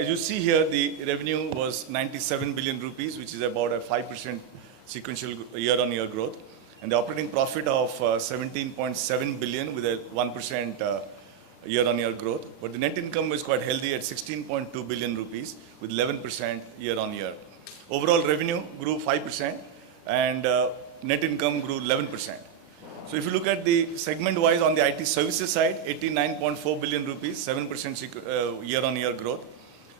As you see here, the revenue was 97 billion rupees, which is about a 5% sequential year-on-year growth, and the operating profit of 17.7 billion with a 1% year-on-year growth. But the net income was quite healthy at 16.2 billion rupees with 11% year-on-year. Overall revenue grew 5% and net income grew 11%. So if you look at the segment-wise on the IT services side, 89.4 billion rupees, 7% year-on-year growth.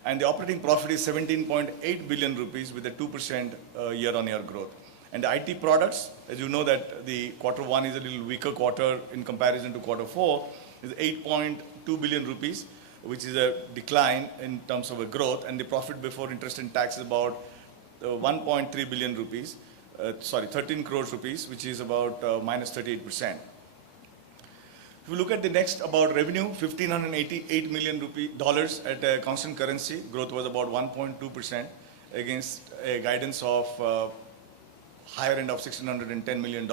And the operating profit is 17.8 billion rupees with a 2% year-on-year growth. And the IT products, as you know that the quarter one is a little weaker quarter in comparison to quarter four, is 8.2 billion rupees, which is a decline in terms of a growth. And the profit before interest and tax is about 1.3 billion rupees. 13 crores rupees, which is about minus 38%. If you look at the next about revenue, $1,588 million at a constant currency. Growth was about 1.2% against a guidance of higher end of $610 million,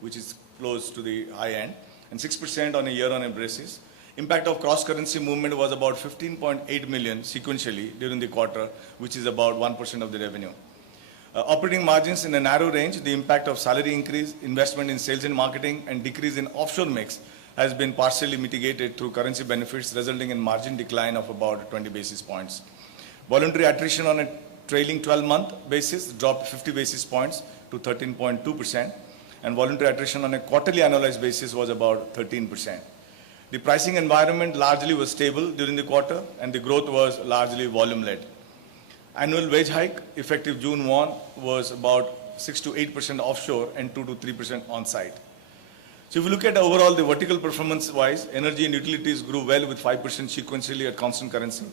which is close to the high end, and 6% on a year-on-year basis. Impact of cross-currency movement was about 15.8 million sequentially during the quarter, which is about 1% of the revenue. Operating margins in a narrow range, the impact of salary increase, investment in sales and marketing, and decrease in offshore mix has been partially mitigated through currency benefits, resulting in margin decline of about 20 basis points. Voluntary attrition on a trailing 12-month basis dropped 50 basis points to 13.2%, and voluntary attrition on a quarterly annualized basis was about 13%. The pricing environment largely was stable during the quarter, and the growth was largely volume-led. Annual wage hike effective June 1 was about 6 to 8% offshore and 2 to 3% on-site. So if you look at overall the vertical performance-wise, energy and utilities grew well with 5% sequentially at constant currency,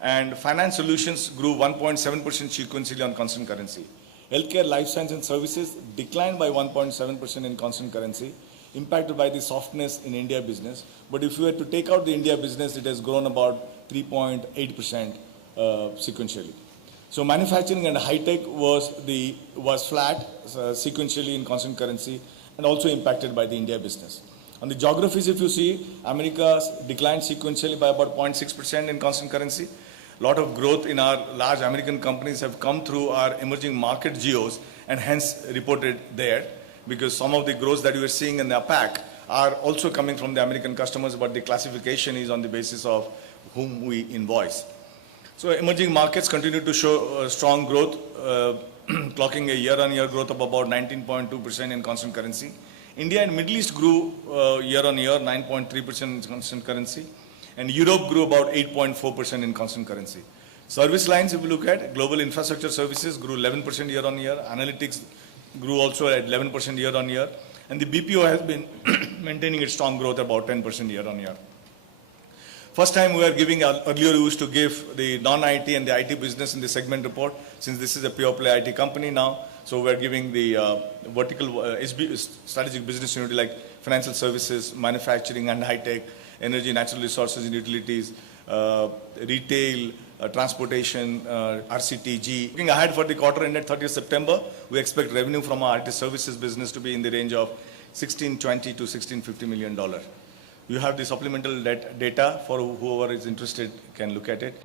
and finance solutions grew 1.7% sequentially on constant currency. Healthcare, life science and services declined by 1.7% in constant currency, impacted by the softness in India business. But if you were to take out the India business, it has grown about 3.8% sequentially. So manufacturing and high-tech was flat sequentially in constant currency and also impacted by the India business. On the geographies, if you see, America declined sequentially by about 0.6% in constant currency. A lot of growth in our large American companies have come through our emerging market geos and hence reported there, because some of the growth that you are seeing in the APAC are also coming from the American customers, but the classification is on the basis of whom we invoice. So emerging markets continue to show strong growth, clocking a year-on-year growth of about 19.2% in constant currency. India and Middle East grew year-on-year 9.3% in constant currency, and Europe grew about 8.4% in constant currency. Service lines, if you look at, global infrastructure services grew 11% year-on-year. Analytics grew also at 11% year-on-year, and the BPO has been maintaining its strong growth about 10% year-on-year. First time we are giving, earlier we used to give the non-IT and the IT business in the segment report, since this is a pure play IT company now. So we are giving the vertical strategic business unit like financial services, manufacturing and high-tech, energy, natural resources and utilities, retail, transportation, RCTG. Looking ahead for the quarter ended 30th September, we expect revenue from our IT services business to be in the range of $1,620 to $1,650 million. You have the supplemental data for whoever is interested can look at it.